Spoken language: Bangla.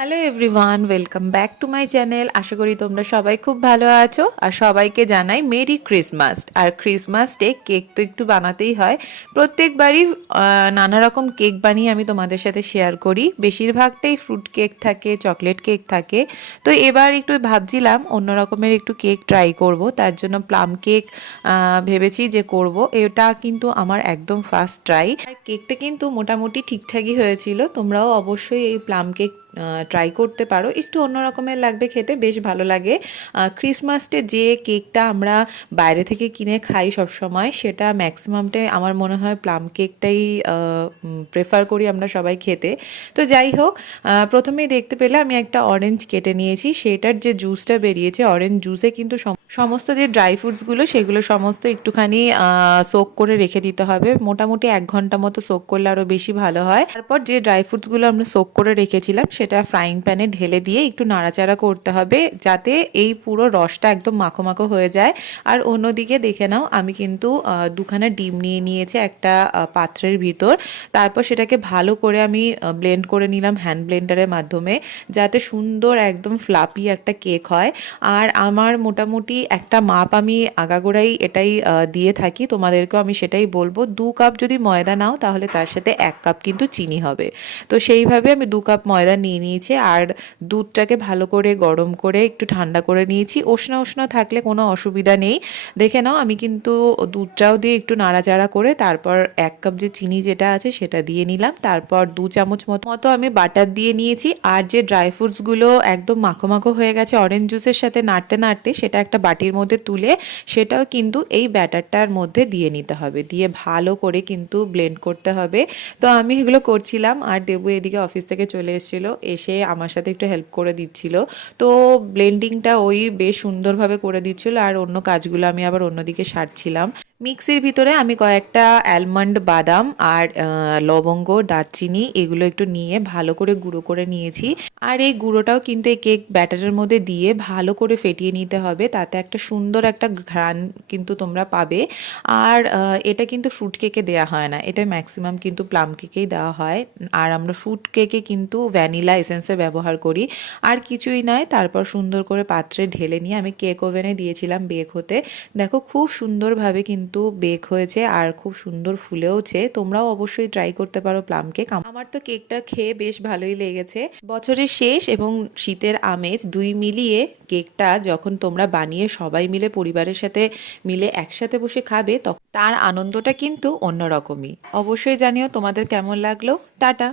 Hello everyone, welcome back to my channel. আশা করি তোমরা সবাই খুব ভালো আছো আর সবাইকে জানাই মেরি ক্রিসমাস। আর ক্রিসমাস ডে কেক তো একটু বানাতেই হয়। প্রত্যেকবারই নানা রকম কেক বানিয়ে আমি তোমাদের সাথে শেয়ার করি। বেশিরভাগটাই ফ্রুট কেক থাকে, চকলেট কেক থাকে। তো এবার একটু ভাবছিলাম অন্য রকমের একটু কেক ট্রাই করব, তার জন্য প্লাম কেক ভেবেছি যে করব। এটা কিন্তু আমার একদম ফার্স্ট ট্রাই। আর কেকটা কিন্তু মোটামুটি ঠিকঠাকই হয়েছিল। তোমরাও অবশ্যই এই প্লাম কেক ট্রাই করতে পারো। একটু অন্য রকমের লাগবে খেতে, বেশ ভালো লাগে। ক্রিসমাসে যে কেকটা আমরা বাইরে থেকে কিনে খাই সব সময়, সেটা ম্যাক্সিমামটাই আমার মনে হয় প্লাম কেকটাই প্রেফার করি আমরা সবাই খেতে। তো যাই হোক, প্রথমেই দেখতে পেলে আমি একটা অরেঞ্জ কেটে নিয়েছি। সেটার যে জুসটা বেরিয়েছে, অরেঞ্জ জুসে কিন্তু সমস্ত যে ড্রাই ফ্রুটসগুলো সেগুলো সমস্ত একটুখানি সোক করে রেখে দিতে হবে। মোটামুটি 1 ঘন্টা মতো সোক করলে আরও বেশি ভালো হয়। তারপর যে ড্রাই ফ্রুটসগুলো আমরা সোক করে রেখেছিলাম সেটা ফ্রাইং প্যানে ঢেলে দিয়ে একটু নাড়াচাড়া করতে হবে, যাতে এই পুরো রসটা একদম মাখো মাখো হয়ে যায়। আর অন্যদিকে দেখে নাও, আমি কিন্তু দুখানা ডিম নিয়ে নিয়েছি একটা পাত্রের ভিতর। তারপর সেটাকে ভালো করে আমি ব্লেন্ড করে নিলাম হ্যান্ড ব্লেন্ডারের মাধ্যমে, যাতে সুন্দর একদম ফ্লাপি একটা কেক হয়। আর আমার মোটামুটি একটা মাপ আমি আগাগোড়াই এটাই দিয়ে থাকি, তোমাদেরকেও আমি সেটাই বলবো। 2 কাপ যদি ময়দা নাও তাহলে তার সাথে 1 কাপ কিন্তু চিনি হবে। তো সেইভাবে আমি 2 কাপ ময়দা নিয়ে নিয়েছি। আর দুধটাকে ভালো করে গরম করে একটু ঠান্ডা করে নিয়েছি। উষ্ণ উষ্ণ থাকলে কোনো অসুবিধা নেই। দেখে নাও, আমি কিন্তু দুধটাও দিয়ে একটু নাড়াচাড়া করে তারপর 1 কাপ যে চিনি যেটা আছে সেটা দিয়ে নিলাম। তারপর 2 চামচ মতো আমি বাটার দিয়ে নিয়েছি। আর যে ড্রাই ফ্রুটসগুলো একদম মাখো মাখো হয়ে গেছে অরেঞ্জ জুসের সাথে নাড়তে নাড়তে, সেটা একটা বাটির মধ্যে তুলে সেটাও কিন্তু এই ব্যাটারটার মধ্যে দিয়ে নিতে হবে। দিয়ে ভালো করে কিন্তু ব্লেন্ড করতে হবে। তো আমি এগুলো করছিলাম, আর দেবু এদিকে অফিস থেকে চলে এসেছিলো, এসে আমার সাথে একটু হেল্প করে দিচ্ছিল। তো ব্লেন্ডিংটা ওই বেশ সুন্দরভাবে করে দিচ্ছিল, আর অন্য কাজগুলো আমি আবার অন্যদিকে সারছিলাম। মিক্সির ভিতরে আমি কয়েকটা অ্যালমন্ড, বাদাম আর লবঙ্গ, দারচিনি এগুলো একটু নিয়ে ভালো করে গুঁড়ো করে নিয়েছি। আর এই গুঁড়োটাও কিন্তু এই কেক ব্যাটারের মধ্যে দিয়ে ভালো করে ফেটিয়ে নিতে হবে, তাতে একটা সুন্দর একটা ঘ্রাণ কিন্তু তোমরা পাবে। আর এটা কিন্তু ফ্রুট কেকে দেওয়া হয় না, এটা ম্যাক্সিমাম কিন্তু প্লাম কেকেই দেওয়া হয়। আর আমরা ফ্রুট কেকে কিন্তু ভ্যানিলা এসেন্সে ব্যবহার করি। আর কিছুই নয়, তারপর সুন্দর করে পাত্রে ঢেলে নিয়ে আমি কেক ওভেনে দিয়েছিলাম বেক হতে। দেখো খুব সুন্দরভাবে কিন্তু বেক হয়েছে আর খুব সুন্দর ফুলেওছে। তোমরাও অবশ্যই ট্রাই করতে পারো প্লাম কেক। আমার তো কেকটা খেয়ে বেশ ভালোই লেগেছে। বছরের শেষ এবং শীতের আমেজ দুই মিলিয়ে কেকটা যখন তোমরা বানিয়ে সবাই মিলে পরিবারের সাথে মিলে একসাথে বসে খাবে, তখন তার আনন্দটা কিন্তু অন্যরকমই। অবশ্যই জানিও তোমাদের কেমন লাগলো। টাটা।